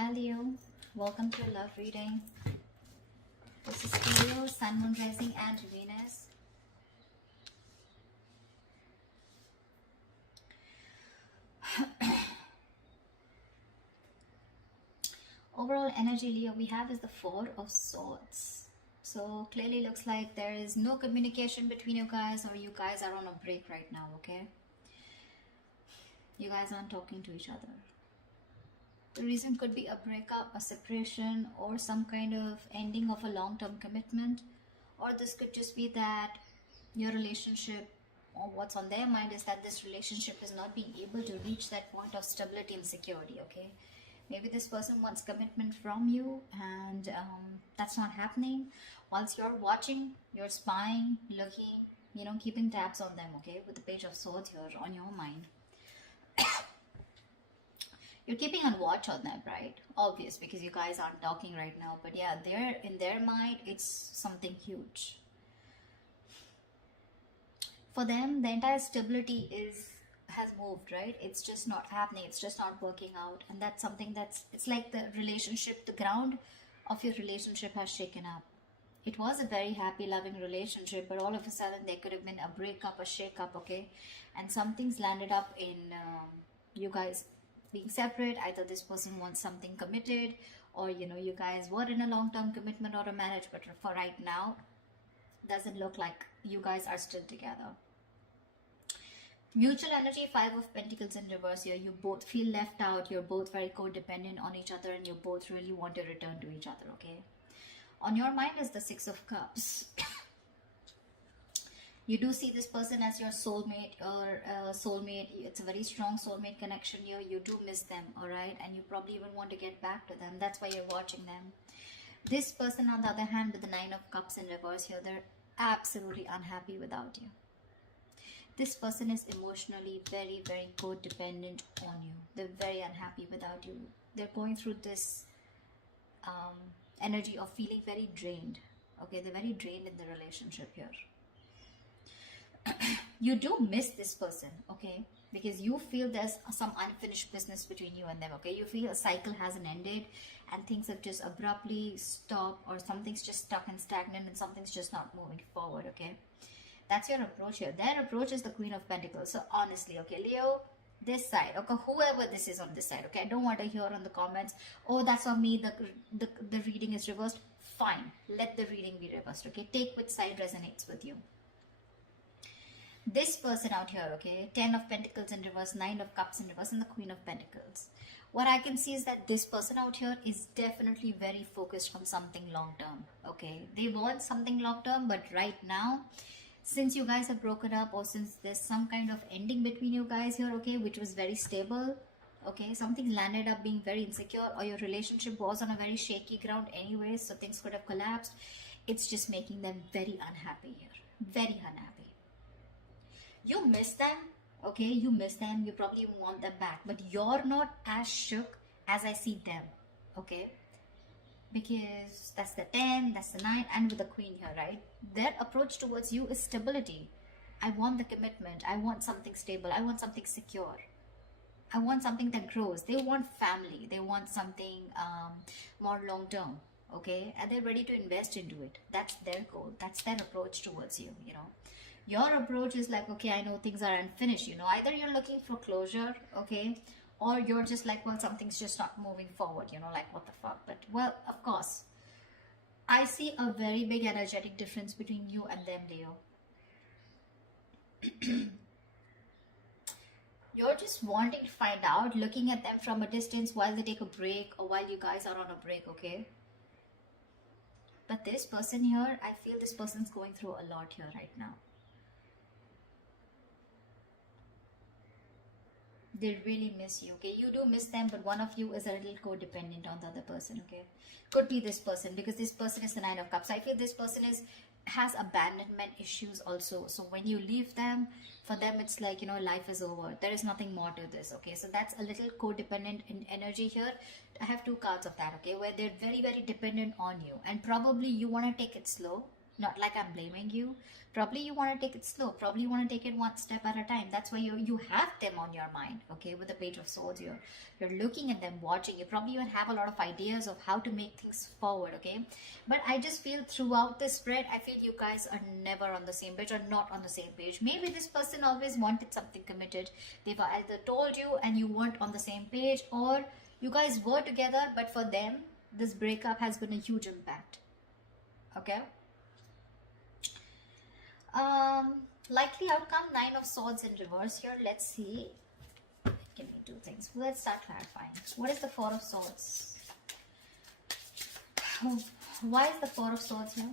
Hi Leo, welcome to love reading. This is Leo, Sun, Moon, Rising, and Venus. Overall energy, Leo, we have is the Four of Swords. So clearly looks like there is no communication between you guys, or you guys are on a break right now, okay? You guys aren't talking to each other. The reason could be a breakup, a separation, or some kind of ending of a long-term commitment. Or this could just be that your relationship, or what's on their mind is that this relationship is not being able to reach that point of stability and security, okay? Maybe this person wants commitment from you, and that's not happening. Whilst you're watching, you're spying, looking, keeping tabs on them, okay? With the Page of Swords here on your mind. You're keeping a watch on them, right? Obvious, because you guys aren't talking right now. But yeah, they're in their mind, it's something huge. For them, the entire stability has moved, right? It's just not happening. It's just not working out. And that's something it's like the relationship, the ground of your relationship has shaken up. It was a very happy, loving relationship, but all of a sudden there could have been a breakup, a shake-up, okay? And something's landed up in you guys being separate. Either this person wants something committed, or you guys were in a long-term commitment or a marriage, but for right now doesn't look like you guys are still together. Mutual energy, Five of Pentacles in reverse here. You both feel left out, you're both very codependent on each other, and you both really want to return to each other, okay? On your mind is the Six of Cups. You do see this person as your soulmate, or soulmate. It's a very strong soulmate connection here. You do miss them, all right? And you probably even want to get back to them. That's why you're watching them. This person, on the other hand, with the Nine of Cups in reverse here, they're absolutely unhappy without you. This person is emotionally very, very codependent on you. They're very unhappy without you. They're going through this energy of feeling very drained. Okay, they're very drained in the relationship here. You do miss this person, okay, because you feel there's some unfinished business between you and them, okay? You feel a cycle hasn't ended and things have just abruptly stopped, or something's just stuck and stagnant and something's just not moving forward, okay? That's your approach here. Their approach is the Queen of Pentacles. So honestly, okay, Leo, this side, okay, whoever this is on this side, okay, I don't want to hear on the comments, oh, that's on me, the reading is reversed. Fine, let the reading be reversed, okay? Take which side resonates with you. This person out here, okay, 10 of Pentacles in reverse, 9 of Cups in reverse, and the Queen of Pentacles. What I can see is that this person out here is definitely very focused on something long term, okay? They want something long term, but right now, since you guys have broken up, or since there's some kind of ending between you guys here, okay, which was very stable, okay, something landed up being very insecure, or your relationship was on a very shaky ground anyway, so things could have collapsed. It's just making them very unhappy here, very unhappy. You miss them, okay, you miss them, you probably want them back, but you're not as shook as I see them, okay? Because that's the 10, that's the 9, and with the Queen here, right? Their approach towards you is stability. I want the commitment, I want something stable, I want something secure, I want something that grows. They want family, they want something more long term, okay? And they're ready to invest into it. That's their goal, that's their approach towards you, Your approach is like, okay, I know things are unfinished, either you're looking for closure, okay, or you're just like, well, something's just not moving forward, like, what the fuck. But, well, of course, I see a very big energetic difference between you and them, Leo. You're just wanting to find out, looking at them from a distance while they take a break, or while you guys are on a break, okay? But this person here, I feel this person's going through a lot here right now. They really miss you, okay? You do miss them, but one of you is a little codependent on the other person, okay? Could be this person, because this person is the Nine of Cups. I feel this person has abandonment issues also. So when you leave them, for them it's like, life is over. There is nothing more to this, okay? So that's a little codependent in energy here. I have two cards of that, okay? Where they're very, very dependent on you. And probably you want to take it slow. Not like I'm blaming you. Probably you want to take it slow. Probably you want to take it one step at a time. That's why you have them on your mind, okay? With the Page of Swords, you're looking at them, watching. You probably even have a lot of ideas of how to make things forward, okay? But I just feel throughout this spread, I feel you guys are never on the same page or not on the same page. Maybe this person always wanted something committed. They've either told you and you weren't on the same page, or you guys were together, but for them, this breakup has been a huge impact, okay? Likely outcome, Nine of Swords in reverse here. Let's see. Can we do things? Let's start clarifying. What is the Four of Swords? Why is the Four of Swords here?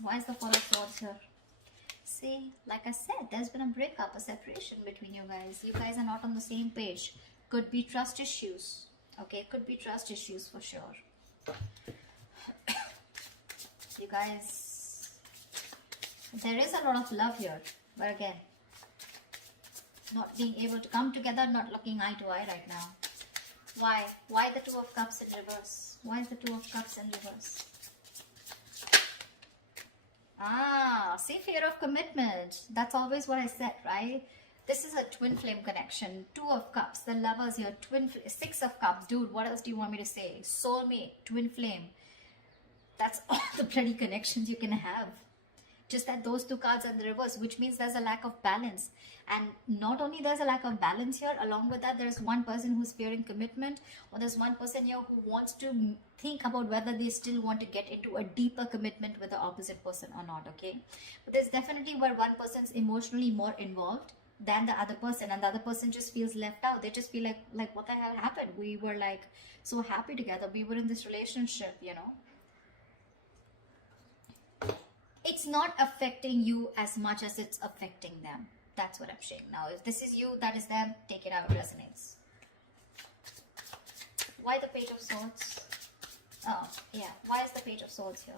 Why is the Four of Swords here? See, like I said, there's been a breakup, a separation between you guys. You guys are not on the same page. Could be trust issues. Okay, could be trust issues for sure. You guys, there is a lot of love here, but again, not being able to come together, not looking eye to eye right now. Why? Why the Two of Cups in reverse? Why is the Two of Cups in reverse? See, fear of commitment. That's always what I said, right? This is a twin flame connection. Two of Cups, the lovers here. Six of Cups. Dude, what else do you want me to say? Soulmate, twin flame. That's all the bloody connections you can have. Just that those two cards are in the reverse, which means there's a lack of balance. And not only there's a lack of balance here, along with that, there's one person who's fearing commitment, or there's one person here who wants to think about whether they still want to get into a deeper commitment with the opposite person or not, okay? But there's definitely where one person's emotionally more involved than the other person, and the other person just feels left out. They just feel like what the hell happened? We were like so happy together. We were in this relationship, you know? It's not affecting you as much as it's affecting them. That's what I'm saying. Now, if this is you, that is them, take it how it resonates. Why the Page of Swords? Oh, yeah. Why is the Page of Swords here?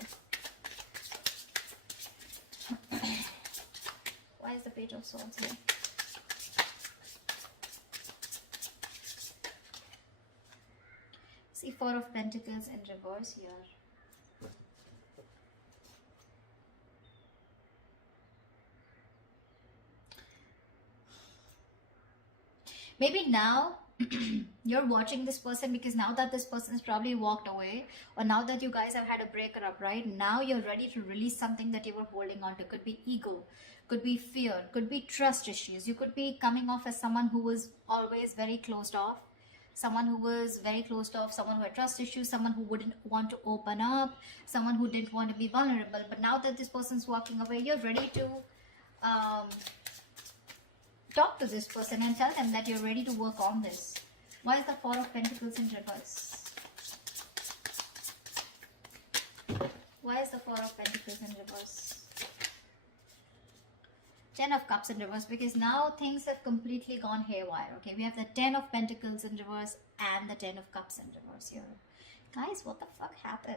Why is the Page of Swords here? See, Four of Pentacles in reverse here. Maybe now you're watching this person because now that this person's probably walked away, or now that you guys have had a breakup, right? Now you're ready to release something that you were holding on to. Could be ego, could be fear, could be trust issues. You could be coming off as someone who was always very closed off, someone who was very closed off, someone who had trust issues, someone who wouldn't want to open up, someone who didn't want to be vulnerable. But now that this person's walking away, you're ready to talk to this person and tell them that you're ready to work on this. Why is the Four of Pentacles in reverse? Why is the Four of Pentacles in reverse? Ten of Cups in reverse, because now things have completely gone haywire. Okay, we have the Ten of Pentacles in reverse and the Ten of Cups in reverse here. Guys, what the fuck happened?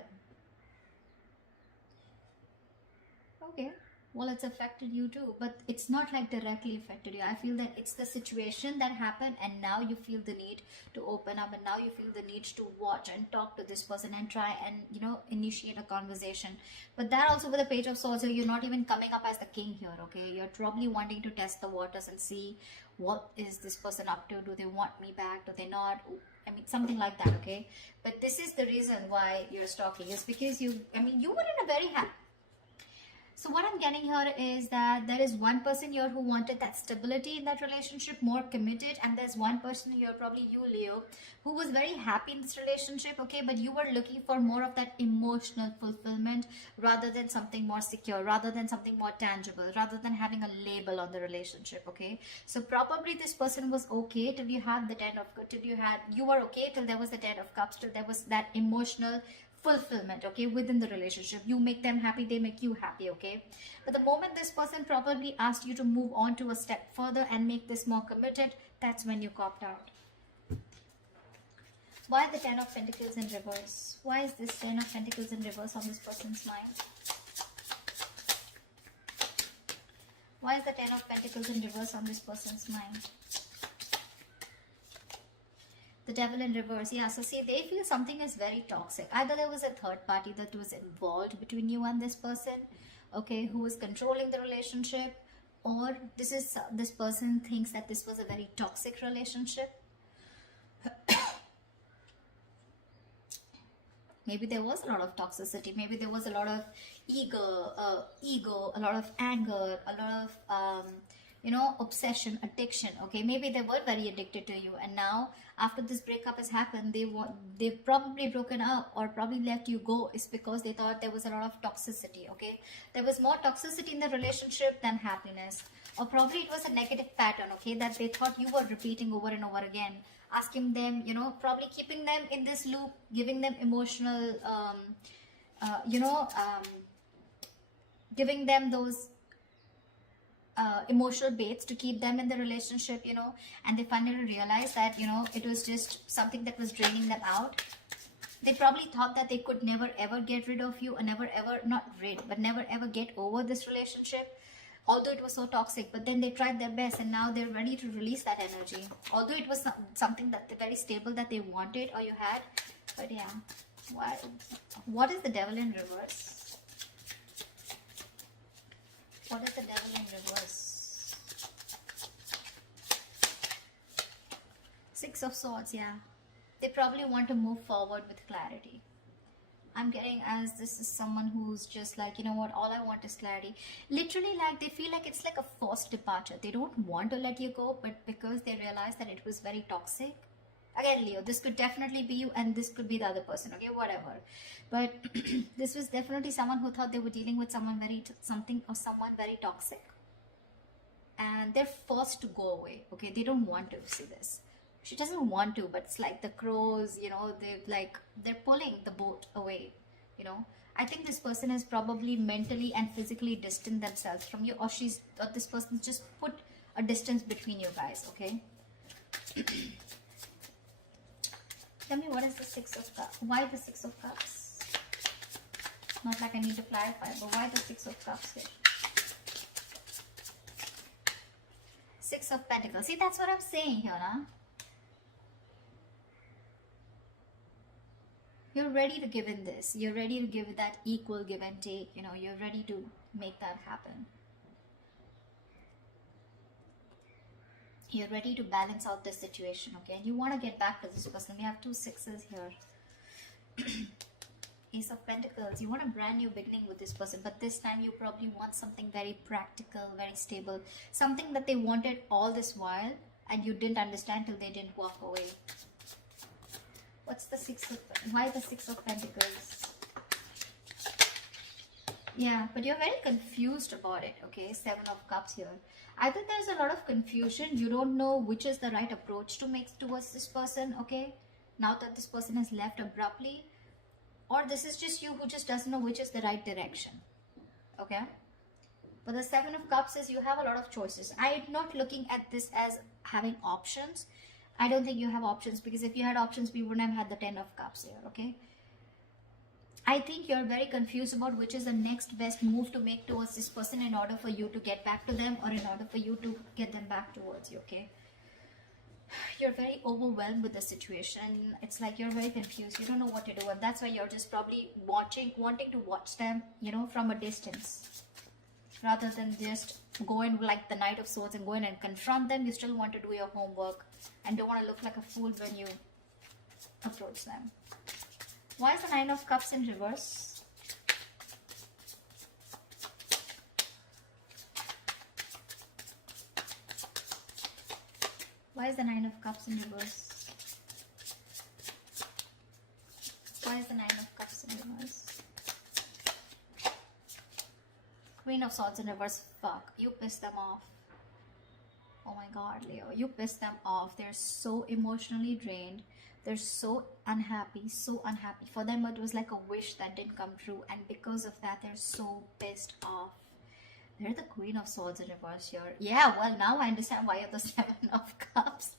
Okay. Well, it's affected you too, but it's not like directly affected you. I feel that it's the situation that happened, and now you feel the need to open up, and now you feel the need to watch and talk to this person and try and, you know, initiate a conversation. But that also with the Page of Swords, you're not even coming up as the king here, okay? You're probably wanting to test the waters and see what is this person up to. Do they want me back? Do they not? I mean, something like that, okay? But this is the reason why you're stalking, is because you were in a very happy. So what I'm getting here is that there is one person here who wanted that stability in that relationship, more committed, and there's one person here, probably you, Leo, who was very happy in this relationship, okay, but you were looking for more of that emotional fulfillment rather than something more secure, rather than something more tangible, rather than having a label on the relationship, okay? So probably this person was okay till you had the you were okay till there was the Ten of Cups, till there was that emotional fulfillment, okay, within the relationship. You make them happy, they make you happy, okay? But the moment this person probably asked you to move on to a step further and make this more committed, that's when you copped out. Why the Ten of Pentacles in reverse? Why is this Ten of Pentacles in reverse on this person's mind? Why is the Ten of Pentacles in reverse on this person's mind? The Devil in reverse. Yeah, so see, they feel something is very toxic. Either there was a third party that was involved between you and this person, okay, who is controlling the relationship, or this person thinks that this was a very toxic relationship. Maybe there was a lot of toxicity. Maybe there was a lot of ego, a lot of anger, a lot of obsession, addiction. Okay, maybe they were very addicted to you, and now after this breakup has happened, they've probably broken up or probably let you go. Is because they thought there was a lot of toxicity. Okay, there was more toxicity in the relationship than happiness, or probably it was a negative pattern. Okay, that they thought you were repeating over and over again, asking them, probably keeping them in this loop, giving them emotional, giving them those emotional baits to keep them in the relationship, and they finally realized that, it was just something that was draining them out. They probably thought that they could never ever get rid of you, or never ever, not rid, but never ever get over this relationship, although it was so toxic. But then they tried their best, and now they're ready to release that energy, although it was something that very stable that they wanted or you had. But yeah, what is the devil in reverse? What is the devil in reverse? Six of Swords. Yeah, they probably want to move forward with clarity. I'm getting as this is someone who's just like, you know what, all I want is clarity. Literally, like, they feel like it's like a forced departure. They don't want to let you go, but because they realize that it was very toxic. Again, Leo, this could definitely be you, and this could be the other person, okay, whatever. But this was definitely someone who thought they were dealing with someone someone very toxic, and they're forced to go away. Okay, they don't want to see this. She doesn't want to, but it's like the crows, they're pulling the boat away. I think this person is probably mentally and physically distant themselves from you, or this person just put a distance between you guys. Okay. Tell me, what is the Six of Cups? Why the Six of Cups? Not like I need to clarify, but why the Six of Cups here? Six of Pentacles. See, that's what I'm saying here, huh? You're ready to give in this. You're ready to give that equal give and take. You're ready to make that happen. You're ready to balance out this situation, okay? And you want to get back to this person. We have two sixes here. Ace of Pentacles. You want a brand new beginning with this person, but this time you probably want something very practical, very stable. Something that they wanted all this while, and you didn't understand till they didn't walk away. What's the why the Six of Pentacles? Yeah, but you're very confused about it, okay? Seven of Cups here. I think there's a lot of confusion. You don't know which is the right approach to make towards this person, okay? Now that this person has left abruptly. Or this is just you who just doesn't know which is the right direction, okay? But the Seven of Cups is you have a lot of choices. I'm not looking at this as having options. I don't think you have options, because if you had options, we wouldn't have had the Ten of Cups here, okay? I think you're very confused about which is the next best move to make towards this person in order for you to get back to them, or in order for you to get them back towards you, okay? You're very overwhelmed with the situation, and it's like you're very confused. You don't know what to do, and that's why you're just probably wanting to watch them, from a distance. Rather than just go in like the Knight of Swords and go in and confront them. You still want to do your homework and don't want to look like a fool when you approach them. Why is the Nine of Cups in reverse? Why is the Nine of Cups in reverse? Why is the Nine of Cups in reverse? Queen of Swords in reverse. Fuck, you pissed them off. Oh my god, Leo, you pissed them off. They're so emotionally drained. They're so unhappy, so unhappy. For them, it was like a wish that didn't come true, and because of that, they're so pissed off. They're the Queen of Swords in reverse here. Yeah, well, now I understand why you're the Seven of Cups.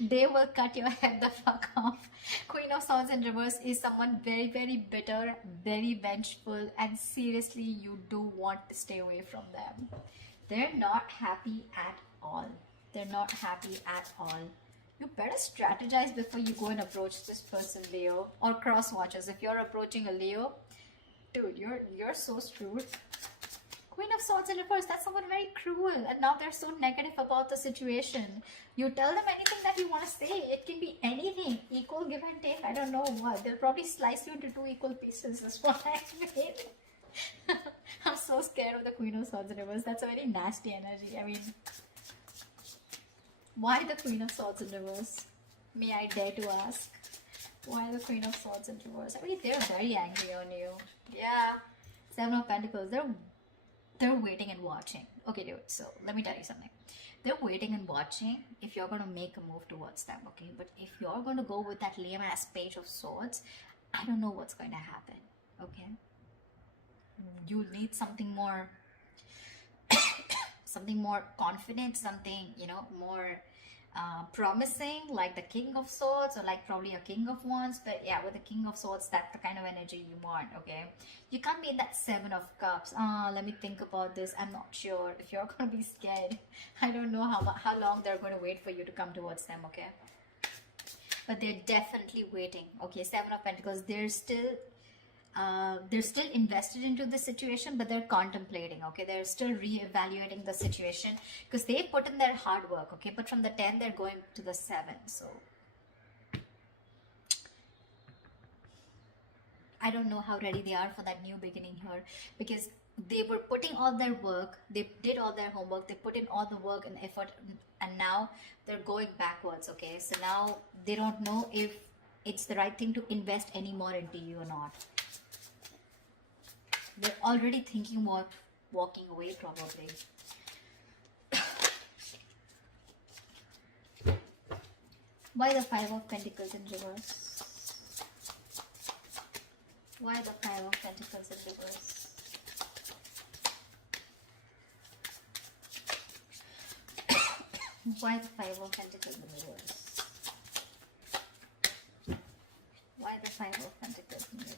They will cut your head the fuck off. Queen of Swords in reverse is someone very, very bitter, very vengeful, and seriously, you do want to stay away from them. They're not happy at all. They're not happy at all. You better strategize before you go and approach this person, Leo, or cross watchers. If you're approaching a Leo, Dude, you're so screwed. Queen of Swords in reverse, that's someone very cruel, and now they're so negative about the situation. You tell them anything that you want to say, it can be anything, equal give and take, I don't know what. They'll probably slice you into 2 equal pieces, is what I mean. I'm so scared of the Queen of Swords in reverse. That's a very nasty energy. I mean, why the Queen of Swords in reverse? May I dare to ask? Why the Queen of Swords in reverse? I mean, they're very angry on you. Yeah. Seven of Pentacles. They're waiting and watching. Okay, dude. So let me tell you something. They're waiting and watching if you're gonna make a move towards them. Okay, but if you're gonna go with that lame ass Page of Swords, I don't know what's going to happen. Okay. You need something more, something more confident, something, you know, more promising, like the King of Swords, or like probably a King of Wands. But yeah, with the King of Swords, that's the kind of energy you want. Okay, you can't be in that Seven of Cups. Let me think about this. I'm not sure if you're gonna be scared. I don't know how long they're going to wait for you to come towards them. Okay, but they're definitely waiting. Okay, Seven of Pentacles, they're still invested into the situation, but they're contemplating. Okay, they're still re-evaluating the situation because they put in their hard work. Okay, but from the 10 they're going to the 7. So I don't know how ready they are for that new beginning here, because they were putting all their work, they did all their homework, they put in all the work and effort, and now they're going backwards. Okay, so now they don't know if it's the right thing to invest any more into you or not. They're already thinking about walking away, probably. Why the Five of Pentacles in reverse? Why the Five of Pentacles in reverse? Why the Five of Pentacles in reverse? Why the Five of Pentacles in reverse?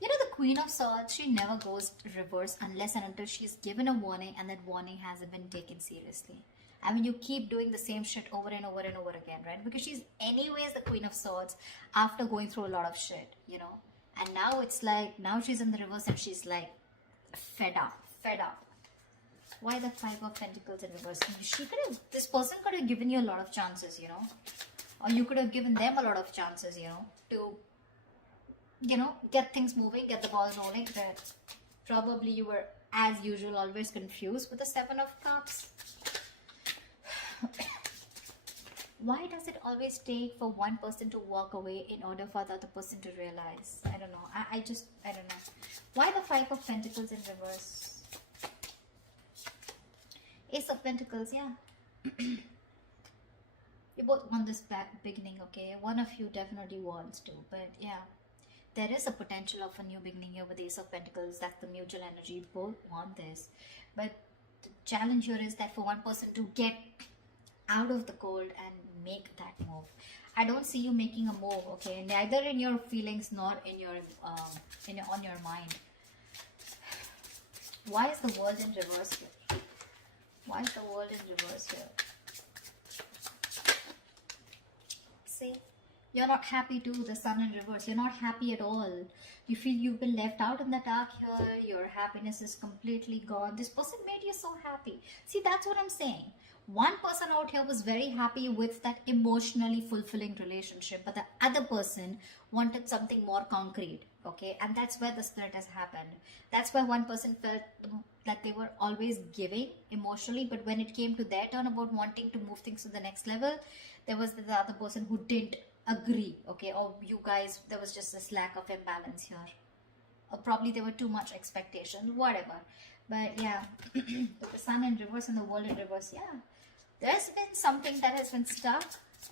You know, the Queen of Swords, she never goes reverse unless and until she's given a warning and that warning hasn't been taken seriously. I mean, you keep doing the same shit over and over and over again, right? Because she's anyways the Queen of Swords after going through a lot of shit, you know. And now it's like, now she's in the reverse and she's like fed up. Why the Five of Pentacles in reverse? This person could have given you a lot of chances, you know. Or you could have given them a lot of chances, you know, to, you know, get things moving, get the ball rolling. But probably you were, as usual, always confused with the Seven of Cups. Why does it always take for one person to walk away in order for the other person to realize? I don't know. I don't know. Why the Five of Pentacles in reverse? Ace of Pentacles, yeah. You both want this beginning, okay? One of you definitely wants to, but yeah. There is a potential of a new beginning here with the Ace of Pentacles. That's the mutual energy. You both want this. But the challenge here is that for one person to get out of the cold and make that move. I don't see you making a move, okay? Neither in your feelings nor in your on your mind. Why is the World in reverse here? Why is the World in reverse here? See? You're not happy too, the Sun in reverse. You're not happy at all. You feel you've been left out in the dark here. Your happiness is completely gone. This person made you so happy. See, that's what I'm saying. One person out here was very happy with that emotionally fulfilling relationship, but the other person wanted something more concrete, okay? And that's where the split has happened. That's why one person felt that they were always giving emotionally, but when it came to their turn about wanting to move things to the next level, there was the other person who didn't agree, okay? Or you guys, there was just this lack of imbalance here. Or probably there were too much expectations, whatever. But yeah, with the Sun in reverse and the World in reverse, yeah. There's been something that has been stuck,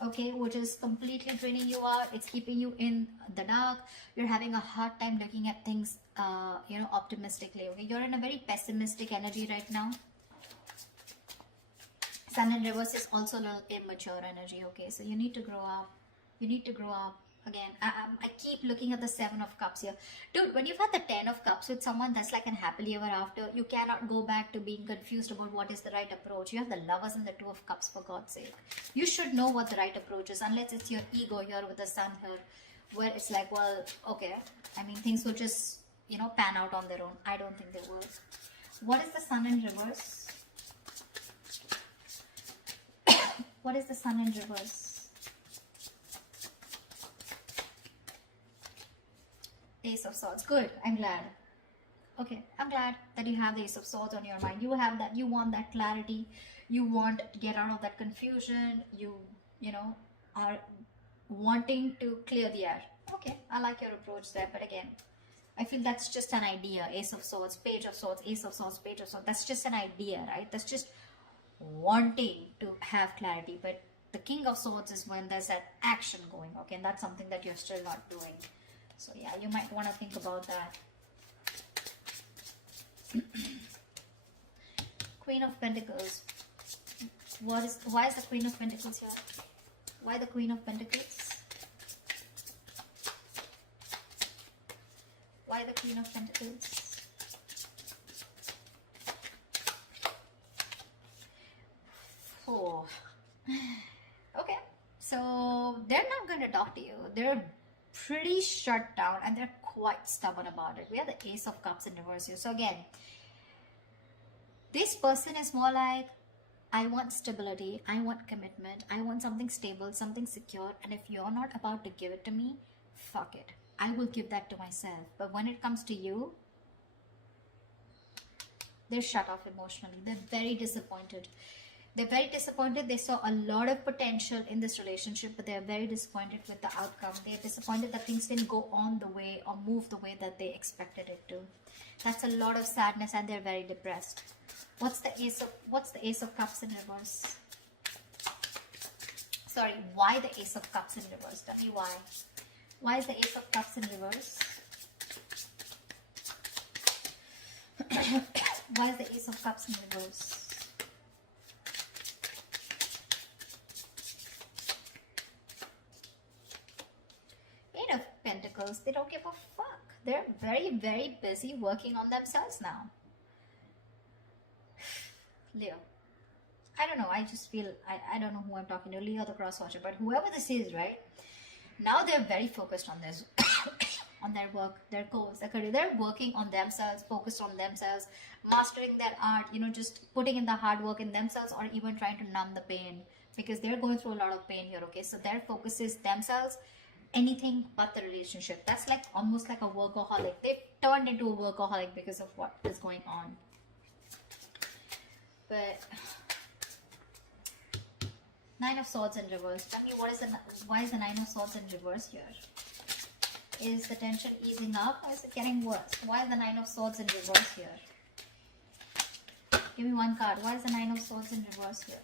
okay, which is completely draining you out. It's keeping you in the dark. You're having a hard time looking at things, you know, optimistically, okay? You're in a very pessimistic energy right now. Sun in reverse is also a little immature energy, okay? So you need to grow up. You need to grow up. Again, I keep looking at the Seven of Cups here. Dude, when you've had the 10 of Cups with someone that's like an happily ever after, you cannot go back to being confused about what is the right approach. You have the Lovers and the Two of Cups, for God's sake. You should know what the right approach is, unless it's your ego here with the Sun here. where it's like, well, okay, I mean, things will just, you know, pan out on their own. I don't think they will. What is the sun in reverse? What is the sun in reverse? Ace of Swords. Good. I'm glad. Okay, I'm glad that you have the Ace of Swords on your mind. You have that. You want that clarity. You want to get out of that confusion. You know, are wanting to clear the air. Okay, I like your approach there. But again, I feel that's just an idea. Ace of Swords, Page of Swords, Ace of Swords, Page of Swords. That's just an idea, right? That's just wanting to have clarity. But the King of Swords is when there's that action going. Okay, and that's something that you're still not doing. So yeah, you might want to think about that. Queen of Pentacles. Why is the Queen of Pentacles here? Why the Queen of Pentacles? Why the Queen of Pentacles? Oh. Okay, so they're not going to talk to you. They're pretty shut down and they're quite stubborn about it. We have the Ace of Cups in reverse here. So again, this person is more like, I want stability, I want commitment, I want something stable, something secure, and if you're not about to give it to me, fuck it. I will give that to myself. But when it comes to you, they're shut off emotionally. They're very disappointed. They're very disappointed. They saw a lot of potential in this relationship, but they're very disappointed with the outcome. They're disappointed that things didn't go on the way or move the way that they expected it to. That's a lot of sadness and they're very depressed. What's the Ace of Cups in reverse? Sorry, why the Ace of Cups in reverse? Tell me why. Why is the Ace of Cups in reverse? Why is the Ace of Cups in reverse? Eight of Pentacles, they don't give a fuck. They're very, very busy working on themselves now. Leo. I don't know, I just feel, I don't know who I'm talking to, Leo the cross watcher, but whoever this is, right? Now they're very focused on this, on their work, their goals, their career. They're working on themselves, focused on themselves, mastering their art, you know, just putting in the hard work in themselves or even trying to numb the pain because they're going through a lot of pain here, okay? So their focus is themselves, anything but the relationship. That's like almost like a workaholic. They've turned into a workaholic because of what is going on. But Nine of Swords in reverse. Tell me why is the Nine of Swords in reverse here? Is the tension easing up or is it getting worse? Why is the Nine of Swords in reverse here? Give me one card. Why is the Nine of Swords in reverse here?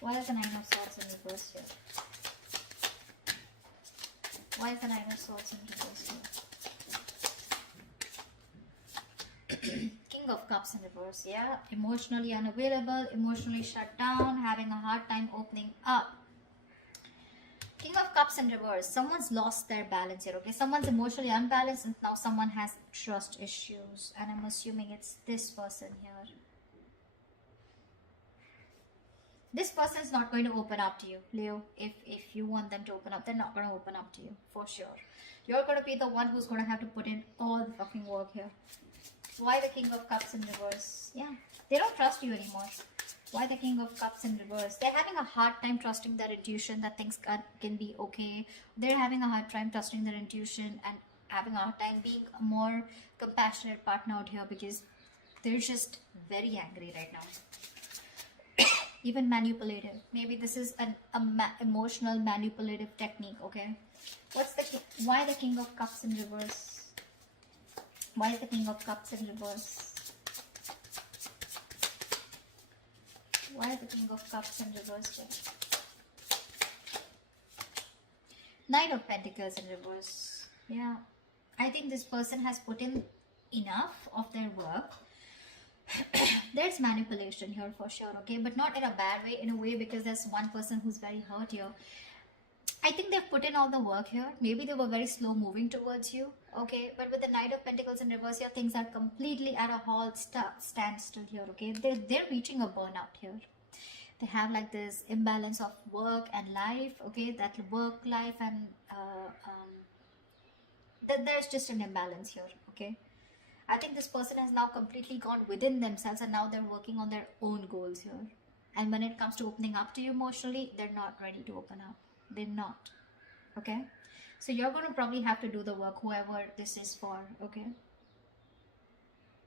Why is the Nine of Swords in reverse here? Why is the Nine of Swords in reverse here? King of Cups in reverse, yeah. Emotionally unavailable, emotionally shut down, having a hard time opening up. King of Cups in reverse. Someone's lost their balance here, okay? Someone's emotionally unbalanced and now someone has trust issues. And I'm assuming it's this person here. This person is not going to open up to you, Leo. If you want them to open up, they're not going to open up to you, for sure. You're going to be the one who's going to have to put in all the fucking work here. Why the King of Cups in reverse? Yeah, they don't trust you anymore. Why the King of Cups in reverse? They're having a hard time trusting their intuition that things can be okay. They're having a hard time trusting their intuition and having a hard time being a more compassionate partner out here because they're just very angry right now. Even manipulative. Maybe this is an emotional manipulative technique, okay? Why the King of Cups in reverse? Why is the King of Cups in reverse? Why is the King of Cups in reverse here? Knight of Pentacles in reverse. Yeah. I think this person has put in enough of their work. There's manipulation here for sure, okay? But not in a bad way, in a way because there's one person who's very hurt here. I think they've put in all the work here. Maybe they were very slow moving towards you, okay? But with the Knight of Pentacles in reverse here, things are completely at a halt, standstill here, okay? They're reaching a burnout here. They have like this imbalance of work and life, okay? That work life and there's just an imbalance here, okay? I think this person has now completely gone within themselves and now they're working on their own goals here. And when it comes to opening up to you emotionally, they're not ready to open up. They're not, okay? So you're going to probably have to do the work, whoever this is for, okay?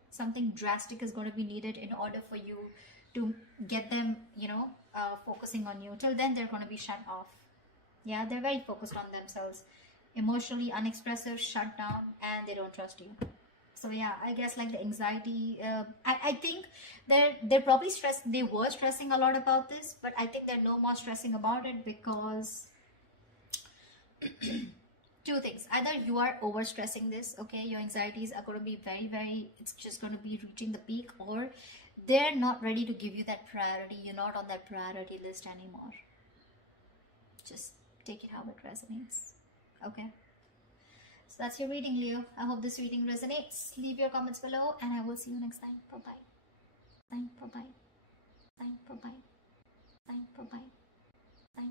Something drastic is going to be needed in order for you to get them, focusing on you. Till then, they're going to be shut off. Yeah, they're very focused on themselves. Emotionally unexpressive, shut down, and they don't trust you. So yeah, I guess like the anxiety, I think they're probably stressed. They were stressing a lot about this, but I think they're no more stressing about it because two things. Either you are over stressing this, okay, your anxieties are going to be very, it's just going to be reaching the peak, or they're not ready to give you that priority. You're not on that priority list anymore. Just take it how it resonates, okay? So that's your reading, Leo. I hope this reading resonates. Leave your comments below and I will see you next time. Bye-bye. Bye-bye. Bye-bye. Bye-bye. Bye-bye. Bye-bye.